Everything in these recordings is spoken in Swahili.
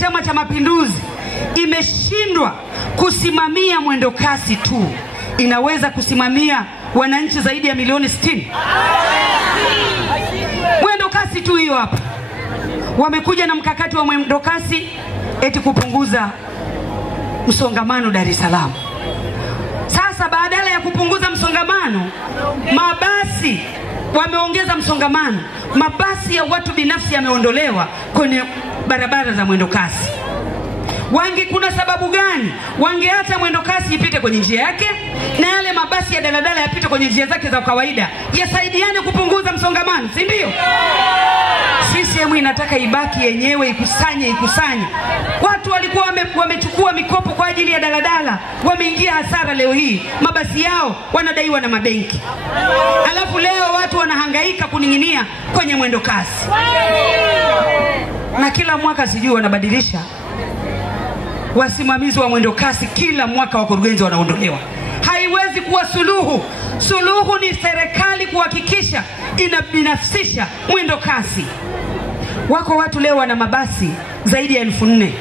Chama cha Mapinduzi imeshindwa kusimamia mwendo kasi tu, inaweza kusimamia wananchi zaidi ya milioni 60. Mwendo kasi tu hiyo hapa. Wamekuja na mkakati wa mwendo kasi eti kupunguza msongamano Dar es Salaam. Sasa badala ya kupunguza msongamano, mabasi wameongeza msongamano. Mabasi ya watu binafsi yameondolewa kwenye barabara za mwendo kasi. Kuna sababu gani? Wangeacha mwendo kasi ipite kwenye njia yake na yale mabasi ya daladala yapite kwenye njia zake za kawaida, yasaidiane kupunguza msongamano, si ndio? CCM inataka ibaki yenyewe, ikusanye. Watu walikuwa wamechukua mikopo kwa ajili ya daladala, wameingia hasara leo hii. Mabasi yao wanadaiwa na mabenki. Alafu leo watu wanahangaika kuninginia kwenye mwendo kasi. Na kila mwaka sijui wanabadilisha wasimamizi wa mwendo kasi, kila mwaka wakurugenzi wanaondolewa. Haiwezi kuwa suluhu. Suluhu ni serikali kuhakikisha inabinafsisha mwendo kasi. Wako watu leo wana mabasi zaidi ya 4,000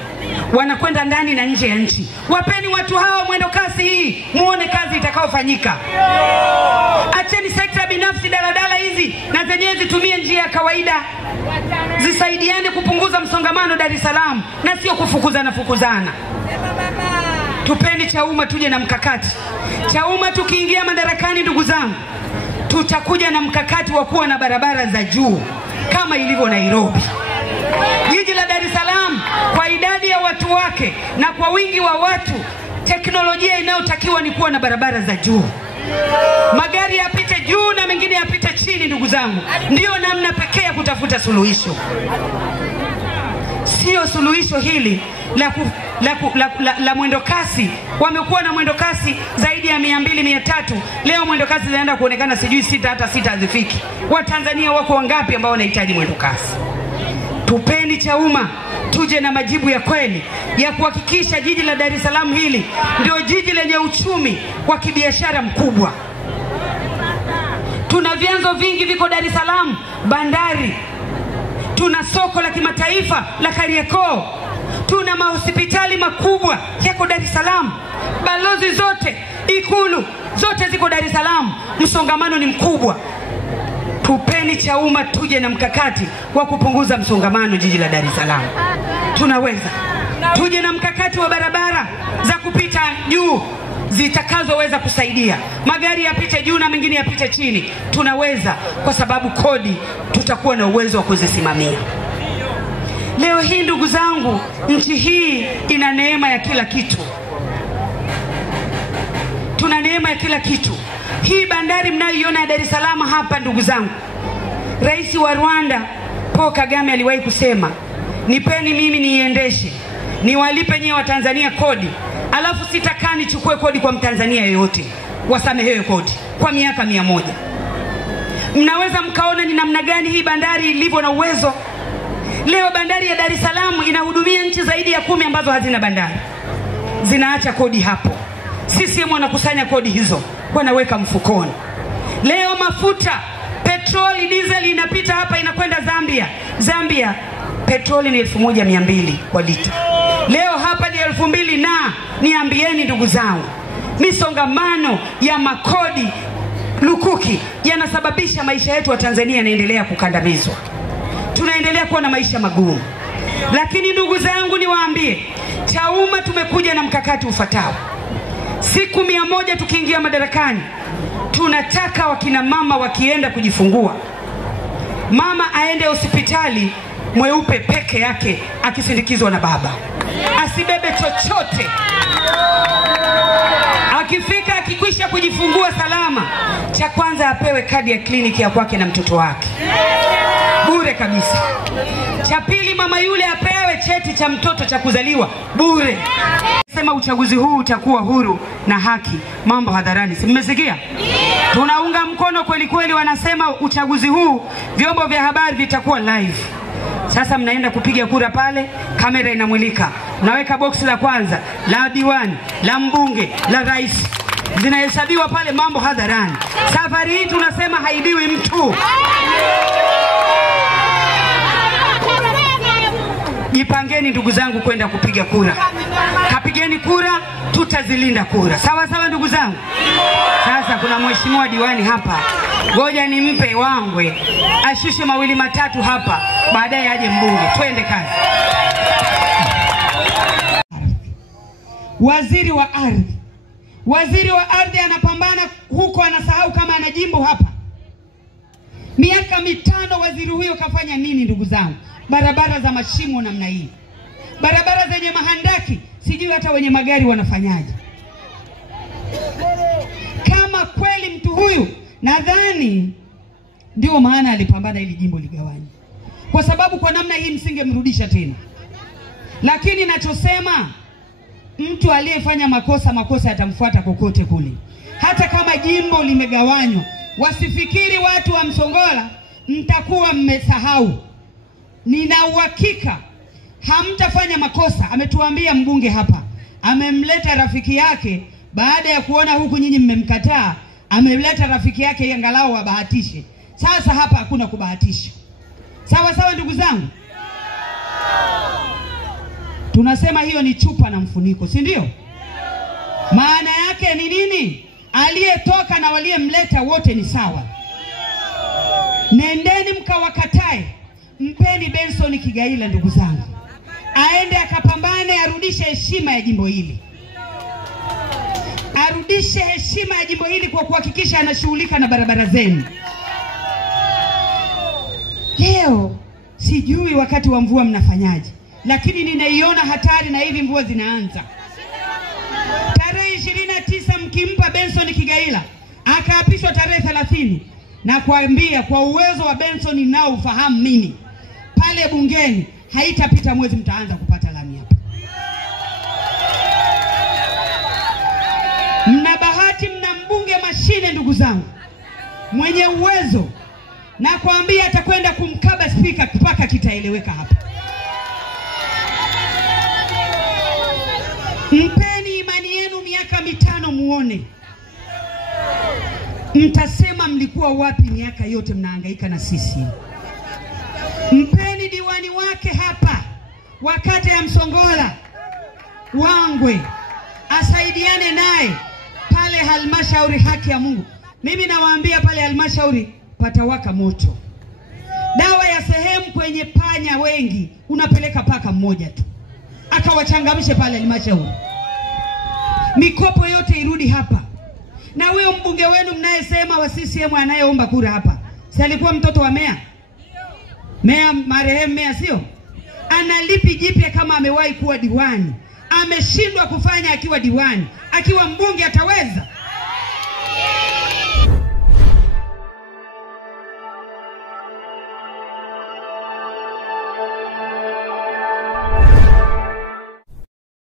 wanakwenda ndani na nje ya nchi. Wapeni watu hao mwendo kasi hii, muone kazi itakaofanyika. Acheni sekta binafsi, daladala hizi na zenyewe zitumie njia ya kawaida, zisaidiane kupunguza msongamano Dar es Salaam na sio kufukuzana. Tupeni Chauma tuje na mkakati. Chauma tukiingia madarakani, ndugu zangu, tutakuja na mkakati wa kuwa na barabara za juu kama ilivyo Nairobi. Jiji la Dar es Salaam kwa idadi ya watu wake na kwa wingi wa watu, teknolojia inayotakiwa ni kuwa na barabara za juu. Magari yapite juu na mengine yapite chini, ndugu zangu. Ndio namna pekee ya kutafuta suluhisho. Sio suluhisho hili la mwendo kasi. Wamekuwa na mwendo kasi zaidi ya 200-300. Leo mwendo kasi zinaenda kuonekana sijui 6, hata 6 hazifiki. Watanzania wako wangapi ambao wanahitaji mwendo kasi? Tupeni Chauma tuje na majibu ya kweli ya kuhakikisha jiji la Dar es Salaam hili ndio jiji lenye uchumi wa kibiashara mkubwa. Tuna vyanzo vingi viko Dar es Salaam, bandari. Tuna soko la kimataifa la Kariakoo. Tuna mahospitali makubwa yako Dar es Salaam. Balozi zote, ikulu zote ziko Dar es Salaam. Msongamano ni mkubwa. Tupeni Chauma tuje na mkakati wa kupunguza msongamano jiji la Dar es Salaam. Tunaweza. Tuje na mkakati wa barabara za kupita juu zitakazoweza kusaidia magari yapite juu na mengine yapite chini. Tunaweza, kwa sababu kodi tutakuwa na uwezo wa kuzisimamia. Leo hii ndugu zangu, nchi hii ina neema ya kila kitu. Tuna neema ya kila kitu. Hii bandari mnayoiona ya Dar es Salaam hapa, ndugu zangu, Rais wa Rwanda Paul Kagame aliwahi kusema, nipeni mimi niiendeshe, niwalipe nyewe wa Tanzania kodi, alafu sitakaa nichukue kodi kwa Mtanzania yoyote, wasamehewe kodi kwa miaka 100. Mnaweza mkaona ni namna gani hii bandari ilivyo na uwezo. Leo bandari ya Dar es Salaam inahudumia nchi zaidi ya 10 ambazo hazina bandari. Zinaacha kodi hapo. CCM wanakusanya kodi hizo, wanaweka mfukoni. Leo mafuta, petroli, diesel inapita hapa inakwenda Zambia. Zambia petroli ni 1200 kwa lita. Leo hapa ni 2000 na niambieni ndugu zangu, misongamano ya makodi lukuki yanasababisha maisha yetu wa Tanzania yanaendelea kukandamizwa. Tunaendelea kuwa na maisha magumu. Lakini ndugu zangu niwaambie, Chauma tumekuja na mkakati ufuatao. Siku 100 tukiingia madarakani, tunataka wakina mama wakienda kujifungua, mama aende hospitali mweupe peke yake akisindikizwa na baba. Asibebe chochote. Akifika akikwisha kujifungua salama, cha kwanza apewe kadi ya kliniki ya kwake na mtoto wake. Bure kabisa. Cha pili, mama yule apewe cheti cha mtoto cha kuzaliwa bure. Sema uchaguzi huu utakuwa huru na haki, mambo hadharani. Si mmesikia? Tunaunga mkono kweli kweli. Wanasema uchaguzi huu vyombo vya habari vitakuwa live. Sasa mnaenda kupiga kura pale, kamera inamulika. Naweka boksi la kwanza, la diwani, la mbunge, la rais. Zinahesabiwa pale, mambo hadharani. Safari hii tunasema haibiwi mtu. Jipange Jitokezeni ndugu zangu kwenda kupiga kura. Kapigeni kura, tutazilinda kura. Sawa sawa ndugu zangu. Sasa kuna mheshimiwa diwani hapa. Ngoja nimpe Wangwe ashushe mawili matatu hapa, baadaye aje mbunge. Twende kazi. Waziri wa ardhi. Waziri wa ardhi anapambana huko, anasahau kama ana jimbo hapa. Miaka 5 waziri huyo kafanya nini ndugu zangu? Barabara za mashimo namna hii. Barabara zenye mahandaki, sijui hata wenye magari wanafanyaje. Kama kweli mtu huyu, nadhani ndio maana alipambana ili jimbo ligawanywe. Kwa sababu kwa namna hii msingemrudisha tena. Lakini nachosema, mtu aliyefanya makosa yatamfuata kokote kule. Hata kama jimbo limegawanywa, wasifikiri watu wa Msongola mtakuwa mmesahau. Nina uhakika hamtafanya makosa. Ametuambia mbunge hapa, amemleta rafiki yake baada ya kuona huku nyinyi mmemkataa, amemleta rafiki yake angalau wabahatishe. Sasa hapa hakuna kubahatisha. Sawa sawa ndugu zangu? Tunasema hiyo ni chupa na mfuniko, si ndio? Maana yake ni nini? Aliyetoka na waliyemleta wote ni sawa. Nendeni mkawakatae. Mpeni Benson Kigaila ndugu zangu, aende akapambane, arudishe heshima ya jimbo hili. Arudishe heshima ya jimbo hili kwa kuhakikisha anashughulika na barabara zenu. Leo sijui wakati wa mvua mnafanyaje, lakini ninaiona hatari na hivi mvua zinaanza. Tarehe 29 mkimpa Benson Kigaila, akaapishwa tarehe 30, na kuambia kwa uwezo wa Benson nao ufahamu mimi, pale bungeni haitapita mwezi mtaanza kupata lami hapa. Mna bahati, mna mbunge mashine ndugu zangu, mwenye uwezo, na kuambia atakwenda kumkaba spika mpaka kitaeleweka hapa. Mpeni imani yenu miaka 5 muone. Mtasema mlikuwa wapi miaka yote mnahangaika na sisi. Mpeni diwani wake hapa wakati ya Msongola, Wangwe, asaidiane naye pale halmashauri. Haki ya Mungu, mimi nawaambia pale halmashauri patawaka moto. Dawa ya sehemu kwenye panya wengi, unapeleka paka mmoja tu akawachangamshe pale halmashauri. Mikopo yote irudi hapa. Na huyo mbunge wenu mnayesema wa CCM anayeomba kura hapa, si alikuwa mtoto wa meya? Meya marehemu meya, sio? Analipi jipya kama amewahi kuwa diwani? Ameshindwa kufanya akiwa diwani, akiwa mbunge ataweza?